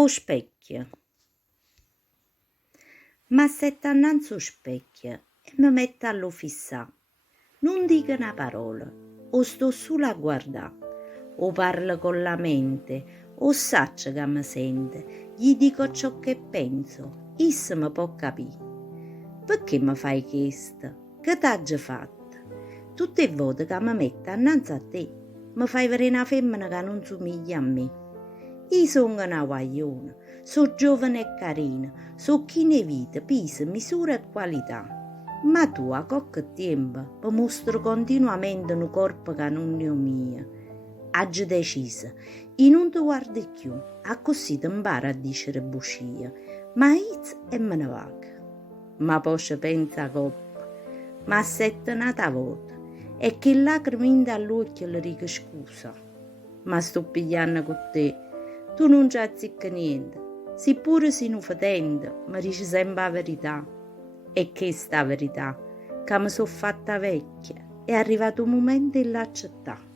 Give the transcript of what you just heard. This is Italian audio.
O specchio. Ma setta innanzi allo specchio e mi metto allo fissà. Non dico una parola, o sto solo a guardare, o parlo con la mente, o saccio che mi sente, gli dico ciò che penso, issa mi può capire. Perché mi fai questo? Che t'ha già fatto? Tutte le volte che mi metto innanzi a te, mi fai vedere una femmina che non somiglia a me. Io sono una guagliona, sono giovane e carina, so chi ne vita, pisa, misura e qualità. Ma tu a qualche tempo mi mostri continuamente un corpo che non è mio. Oggi deciso, e non ti guardi più, a così ti imparo a dire bugie, ma io e me ne vado. Ma poi pensa coppa, ma sette nata volta, e che lacrime dall'occhio le dico scusa. Ma sto pigliando con te, tu non ci azzicca niente, seppure sei un fedente, mi dici sempre la verità. E che sta verità? Che mi sono fatta vecchia, è arrivato un momento di l'accettare.